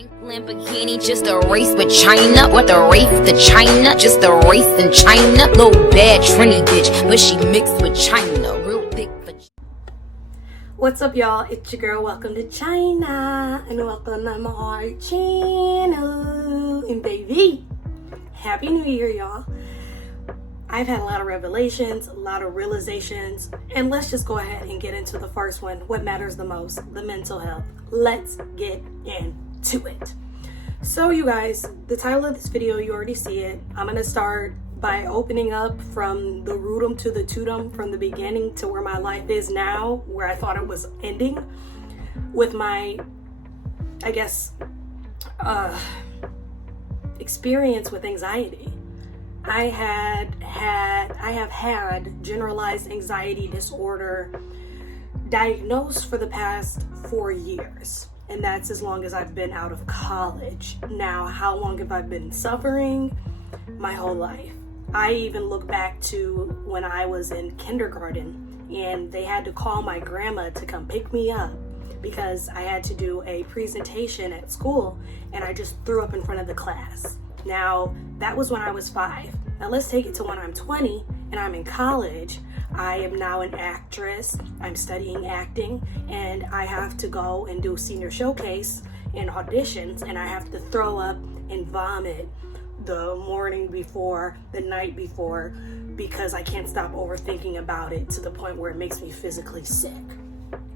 Pink Lamborghini, just a race with China. What the race to China? Just a race in China. Little bad Trini bitch, but she mixed with China. Real thick for. What's up, y'all? It's your girl, Welcome to China, and welcome to my channel. And baby, Happy New Year, y'all. I've had a lot of revelations, a lot of realizations, and let's just go ahead and get into the first one. What matters the most? The mental health. Let's get into it. So you guys, the title of this video, you already see it. I'm gonna start by opening up from the rootum to the tutum, from the beginning to where my life is now, where I thought it was ending, with my, I guess, experience with anxiety. I have had generalized anxiety disorder diagnosed for the past 4 years, and that's as long as I've been out of college. Now, how long have I been suffering? My whole life. I even look back to when I was in kindergarten and they had to call my grandma to come pick me up because I had to do a presentation at school and I just threw up in front of the class. Now, that was when I was 5. Now let's take it to when I'm 20 and I'm in college. I am now an actress. I'm studying acting, and I have to go and do senior showcase and auditions, and I have to throw up and vomit the morning before, the night before, because I can't stop overthinking about it to the point where it makes me physically sick.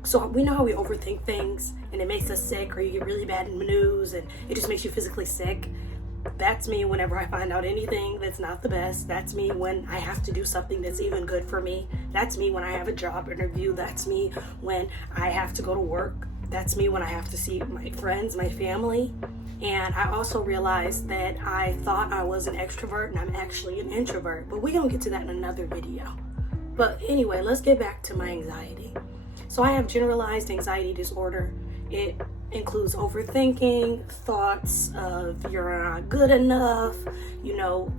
So we know how we overthink things and it makes us sick, or you get really bad in the news and it just makes you physically sick. That's me whenever I find out anything that's not the best. That's me when I have to do something that's even good for me. That's me when I have a job interview. That's me when I have to go to work. That's me when I have to see my friends, my family. And I also realized that I thought I was an extrovert and I'm actually an introvert. But we're going to get to that in another video. But anyway, let's get back to my anxiety. So I have generalized anxiety disorder. It includes overthinking, thoughts of you're not good enough,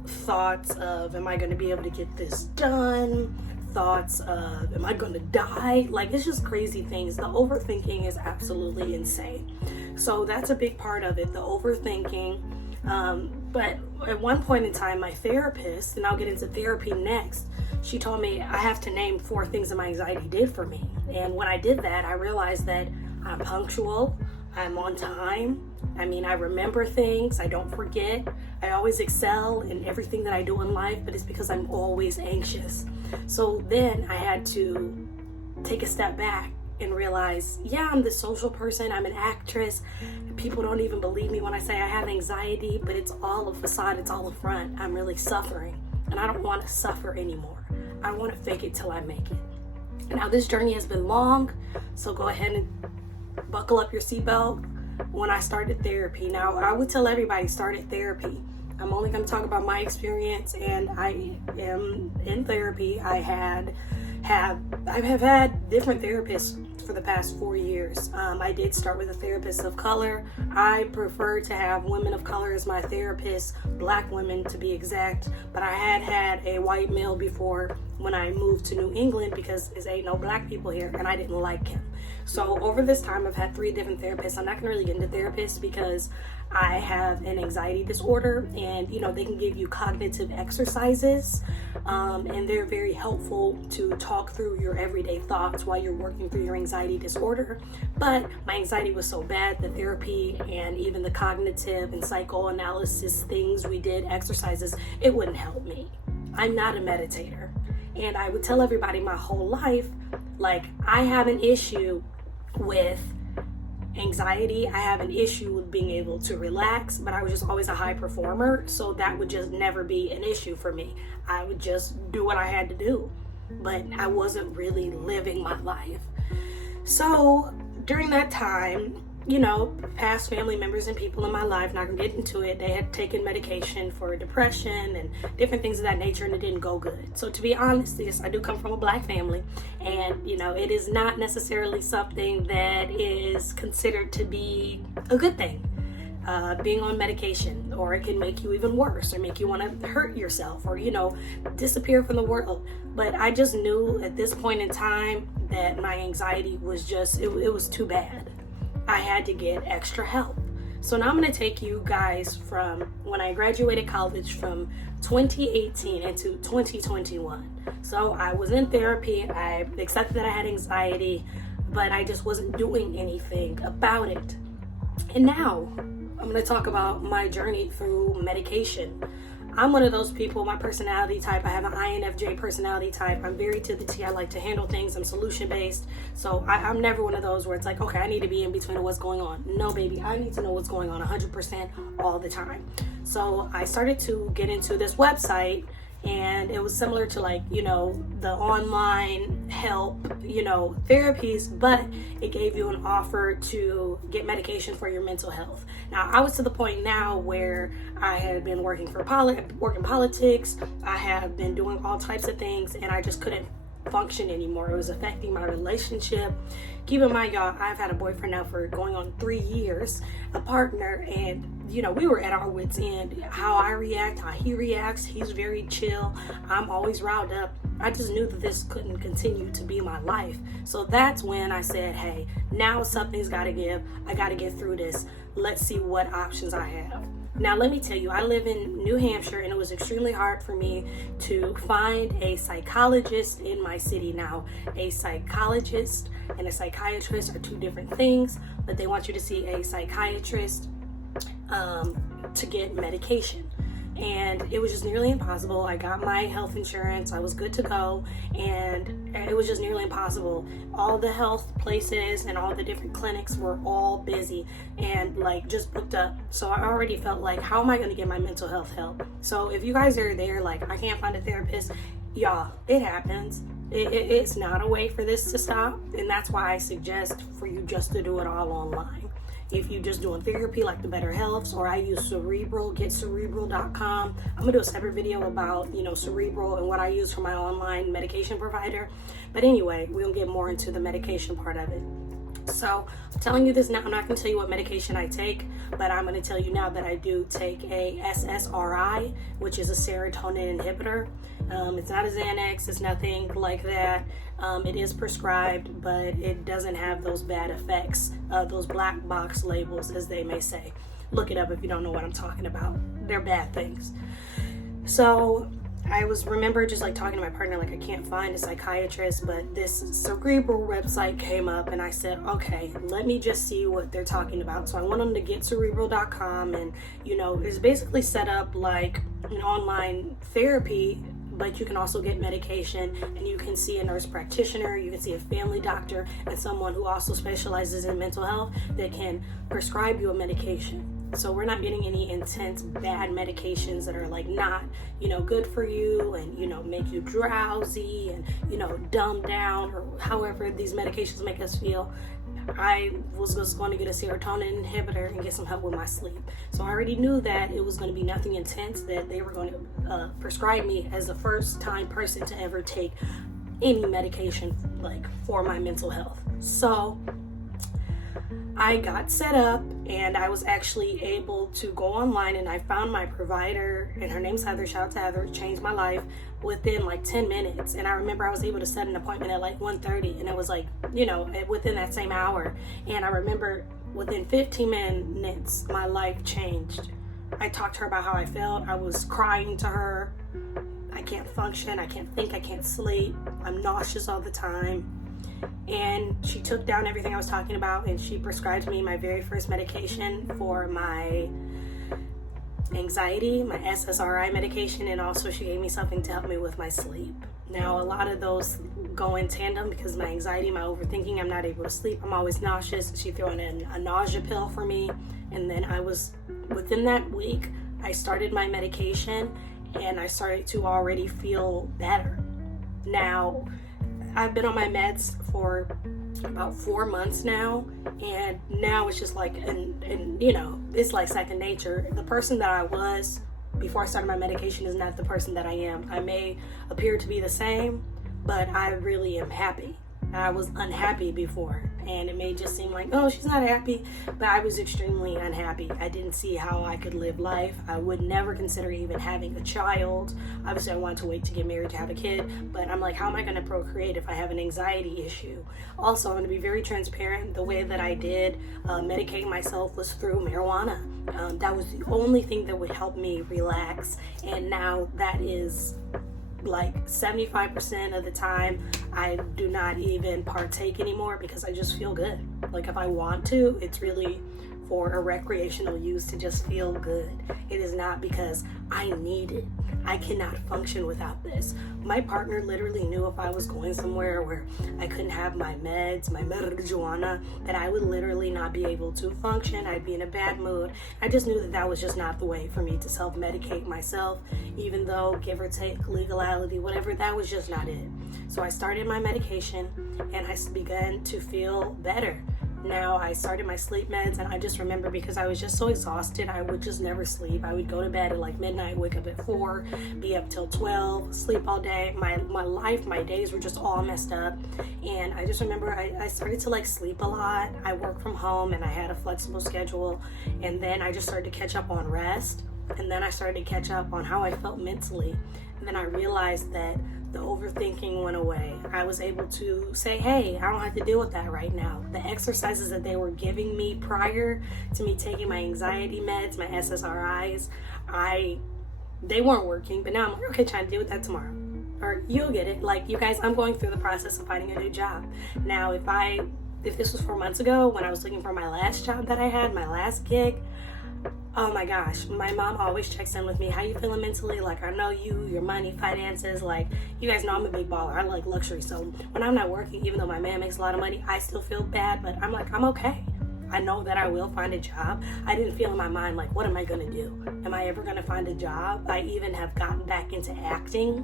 thoughts of am I going to be able to get this done, thoughts of am I going to die? Like, it's just crazy things. The overthinking is absolutely insane. So that's a big part of it, the overthinking. But at one point in time, my therapist, and I'll get into therapy next, she told me I have to name 4 things that my anxiety did for me. And when I did that, I realized that I'm punctual, I'm on time. I remember things, I don't forget. I always excel in everything that I do in life, but it's because I'm always anxious. So then I had to take a step back and realize, yeah, I'm this social person, I'm an actress. People don't even believe me when I say I have anxiety, but it's all a facade, it's all a front. I'm really suffering, and I don't want to suffer anymore. I want to fake it till I make it. Now, this journey has been long, so go ahead and buckle up your seatbelt when I started therapy. Now, I would tell everybody started therapy. I'm only going to talk about my experience, and I am in therapy. I have had different therapists for the past 4 years. I did start with a therapist of color. I prefer to have women of color as my therapists, black women to be exact, but I had a white male before when I moved to New England because there ain't no black people here, and I didn't like him. So over this time, I've had 3 different therapists. I'm not gonna really get into therapists because I have an anxiety disorder, and they can give you cognitive exercises, and they're very helpful to talk through your everyday thoughts while you're working through your anxiety disorder. But my anxiety was so bad, the therapy and even the cognitive and psychoanalysis things we did, exercises, it wouldn't help me. I'm not a meditator, and I would tell everybody my whole life, like, I have an issue with anxiety. I have an issue with being able to relax, but I was just always a high performer, so that would just never be an issue for me. I would just do what I had to do, but I wasn't really living my life. So during that time, past family members and people in my life, not gonna get into it, they had taken medication for depression and different things of that nature, and it didn't go good. So to be honest, yes, I do come from a black family, and it is not necessarily something that is considered to be a good thing, being on medication, or it can make you even worse or make you want to hurt yourself or disappear from the world. But I just knew at this point in time that my anxiety was just it was too bad. I had to get extra help. So now I'm going to take you guys from when I graduated college from 2018 into 2021. So I was in therapy. I accepted that I had anxiety, but I just wasn't doing anything about it. And now I'm going to talk about my journey through medication. I'm one of those people, my personality type, I have an INFJ personality type. I'm very to the T. I like to handle things. I'm solution based. So I'm never one of those where it's like, okay, I need to be in between of what's going on. No, baby, I need to know what's going on 100% all the time. So I started to get into this website, and it was similar to like, you know, the online help, you know, therapies, but it gave you an offer to get medication for your mental health. Now, I was to the point now where I had been working politics. I have been doing all types of things, and I just couldn't function anymore. It was affecting my relationship. Keep in mind, y'all, I've had a boyfriend now for going on 3 years, a partner, and you know, we were at our wits' end. How I react, how he reacts, he's very chill. I'm always riled up. I just knew that this couldn't continue to be my life. So that's when I said, hey, now something's got to give. I got to get through this. Let's see what options I have. Now, let me tell you, I live in New Hampshire, and it was extremely hard for me to find a psychologist in my city. Now, a psychologist and a psychiatrist are two different things, but they want you to see a psychiatrist to get medication. And it was just nearly impossible. I got my health insurance, I was good to go, and it was just nearly impossible. All the health places and all the different clinics were all busy and like just booked up. So I already felt like, how am I going to get my mental health help? So if you guys are there like, I can't find a therapist, y'all, it happens. It's not a way for this to stop, and that's why I suggest for you just to do it all online. If you're just doing therapy like the Better Helps, or I use Cerebral, getcerebral.com. I'm gonna do a separate video about, you know, Cerebral and what I use for my online medication provider. But anyway, we'll get more into the medication part of it. So I'm telling you this now. I'm not going to tell you what medication I take, but I'm going to tell you now that I do take a SSRI, which is a serotonin inhibitor. It's not a Xanax. It's nothing like that. It is prescribed, but it doesn't have those bad effects, those black box labels, as they may say. Look it up if you don't know what I'm talking about. They're bad things. So I remember just like talking to my partner, like I can't find a psychiatrist, but this Cerebral website came up, and I said, okay, let me just see what they're talking about. So I went on to getcerebral.com, and you know, it's basically set up like an online therapy, but you can also get medication, and you can see a nurse practitioner, you can see a family doctor, and someone who also specializes in mental health that can prescribe you a medication. So we're not getting any intense bad medications that are like not, you know, good for you and, you know, make you drowsy and, you know, dumb down, or however these medications make us feel. I was just going to get a serotonin inhibitor and get some help with my sleep. So I already knew that it was going to be nothing intense, that they were going to prescribe me as the first time person to ever take any medication like for my mental health. So I got set up, and I was actually able to go online, and I found my provider, and her name's Heather. Shout out to Heather. Changed my life within like 10 minutes. And I remember I was able to set an appointment at like 1:30, and it was like, you know, within that same hour. And I remember within 15 minutes, my life changed. I talked to her about how I felt. I was crying to her. I can't function. I can't think. I can't sleep. I'm nauseous all the time. And she took down everything I was talking about, and she prescribed me my very first medication for my anxiety, my SSRI medication, and also she gave me something to help me with my sleep. Now, a lot of those go in tandem because my anxiety, my overthinking, I'm not able to sleep. I'm always nauseous. She threw in a nausea pill for me, and then within that week, I started my medication, and I started to already feel better. Now, I've been on my meds for about 4 months now, and now it's just like, and you know, it's like second nature. The person that I was before I started my medication is not the person that I am. I may appear to be the same, but I really am happy. I was unhappy before, and it may just seem like, oh, she's not happy, but I was extremely unhappy. I didn't see how I could live life. I would never consider even having a child. Obviously, I wanted to wait to get married to have a kid, but I'm like, how am I going to procreate if I have an anxiety issue? Also, I'm going to be very transparent. The way that I did medicate myself was through marijuana. That was the only thing that would help me relax, and now that is like 75% of the time I do not even partake anymore because I just feel good. Like if I want to, it's really for a recreational use to just feel good. It is not because I need it. I cannot function without this. My partner literally knew if I was going somewhere where I couldn't have my meds, my marijuana, that I would literally not be able to function. I'd be in a bad mood. I just knew that that was just not the way for me to self-medicate myself, even though, give or take, legality, whatever, that was just not it. So I started my medication and I began to feel better. Now I started my sleep meds, and I just remember because I was just so exhausted, I would just never sleep. I would go to bed at like midnight, wake up at 4, be up till 12, sleep all day. My life, my days were just all messed up. And I just remember I started to like sleep a lot. I work from home and I had a flexible schedule, and then I just started to catch up on rest, and then I started to catch up on how I felt mentally. And then I realized that the overthinking went away. I was able to say, hey, I don't have to deal with that right now. The exercises that they were giving me prior to me taking my anxiety meds, my SSRIs, they weren't working, but now I'm like, okay, trying to deal with that tomorrow. Or you'll get it. Like, you guys, I'm going through the process of finding a new job. Now, if this was 4 months ago when I was looking for my last job that I had, my last gig, oh my gosh, my mom always checks in with me. How you feeling mentally? Like, I know you, your money, finances. Like, you guys know I'm a big baller. I like luxury. So when I'm not working, even though my man makes a lot of money, I still feel bad. But I'm like, I'm okay. I know that I will find a job. I didn't feel in my mind like, what am I going to do? Am I ever going to find a job? I even have gotten back into acting.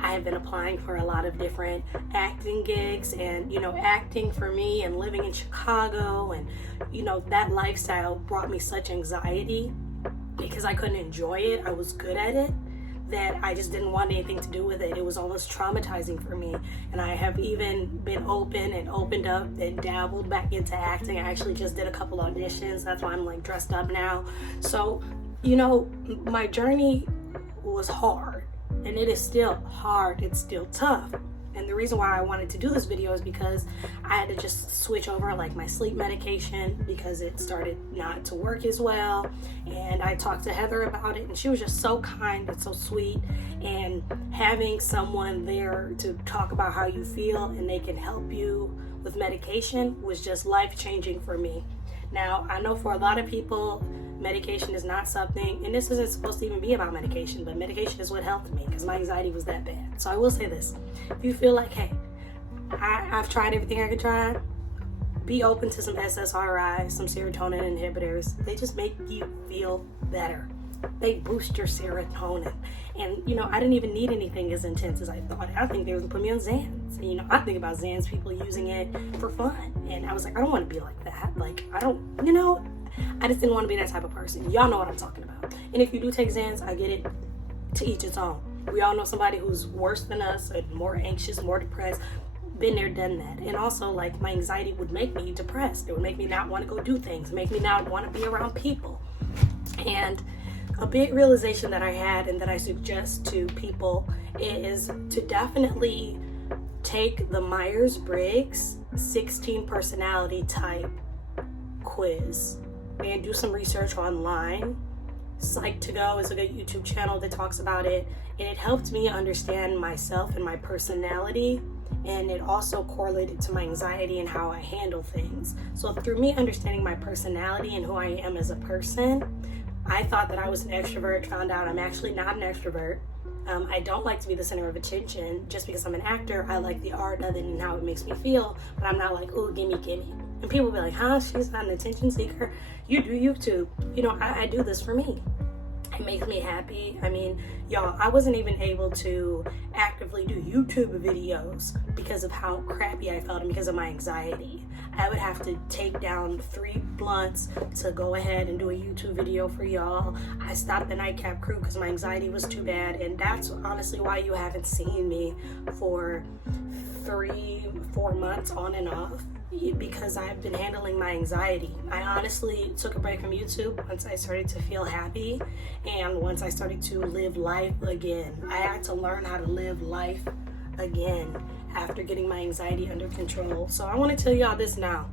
I have been applying for a lot of different acting gigs, and acting for me and living in Chicago and that lifestyle brought me such anxiety because I couldn't enjoy it. I was good at it, that I just didn't want anything to do with it. It was almost traumatizing for me, and I have even been opened up and dabbled back into acting. I actually just did a couple auditions. That's why I'm like dressed up now. So my journey was hard. And it is still hard, it's still tough. And the reason why I wanted to do this video is because I had to just switch over like my sleep medication because it started not to work as well. And I talked to Heather about it, and she was just so kind and so sweet. And having someone there to talk about how you feel and they can help you with medication was just life-changing for me. Now, I know for a lot of people, medication is not something, and this isn't supposed to even be about medication, but medication is what helped me because my anxiety was that bad. So I will say this: if you feel like, hey, I've tried everything I could try, be open to some SSRI, some serotonin inhibitors. They just make you feel better. They boost your serotonin. And I didn't even need anything as intense as I thought. I think they would put me on Xans. And I think about Xans, people using it for fun. And I was like, I don't want to be like that. Like, I just didn't want to be that type of person. Y'all know what I'm talking about. And if you do take Xans, I get it, to each its own. We all know somebody who's worse than us, and more anxious, more depressed. Been there, done that. And also, like, my anxiety would make me depressed. It would make me not want to go do things, make me not want to be around people. And a big realization that I had, and that I suggest to people, is to definitely take the Myers-Briggs 16 personality type quiz and do some research online. Psych2Go is a good YouTube channel that talks about it, and it helped me understand myself and my personality, and it also correlated to my anxiety and how I handle things. So through me understanding my personality and who I am as a person, I thought that I was an extrovert, found out I'm actually not an extrovert. I don't like to be the center of attention. Just because I'm an actor, I like the art of it and how it makes me feel, but I'm not like, ooh, gimme. And people be like, huh, she's not an attention seeker. You do YouTube. I do this for me. It makes me happy. I mean, y'all, I wasn't even able to actively do YouTube videos because of how crappy I felt and because of my anxiety. I would have to take down 3 blunts to go ahead and do a YouTube video for y'all. I stopped the Nightcap Crew because my anxiety was too bad, and that's honestly why you haven't seen me for 3-4 months on and off because I've been handling my anxiety. I honestly took a break from YouTube once I started to feel happy and once I started to live life again. I had to learn how to live life again after getting my anxiety under control. So I want to tell y'all this now.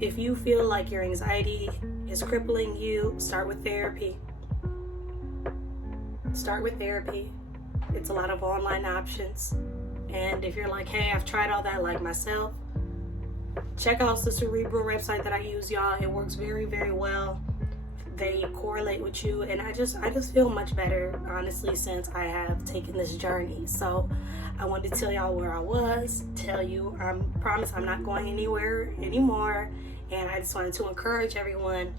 If you feel like your anxiety is crippling you, start with therapy. Start with therapy. It's a lot of online options. And if you're like, hey, I've tried all that like myself, check out the Cerebral website that I use, y'all. It works very, very well. They correlate with you, and I just feel much better, honestly, since I have taken this journey. So I wanted to tell y'all where I was, tell you I promise I'm not going anywhere anymore, and I just wanted to encourage everyone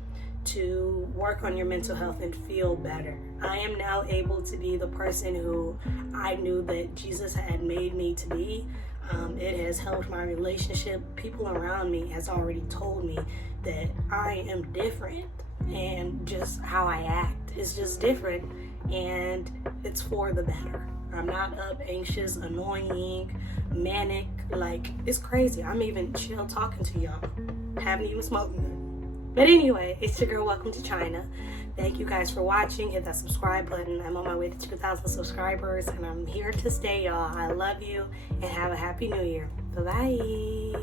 to work on your mental health and feel better. I am now able to be the person who I knew that Jesus had made me to be. It has helped my relationship. People around me has already told me that I am different, and just how I act is just different, and it's for the better. I'm not up, anxious, annoying, manic. Like, it's crazy. I'm even chill talking to y'all. Haven't even smoked none. But anyway, it's your girl, WelcometoChynna. Thank you guys for watching. Hit that subscribe button. I'm on my way to 2,000 subscribers, and I'm here to stay, y'all. I love you, and have a happy new year. Bye-bye.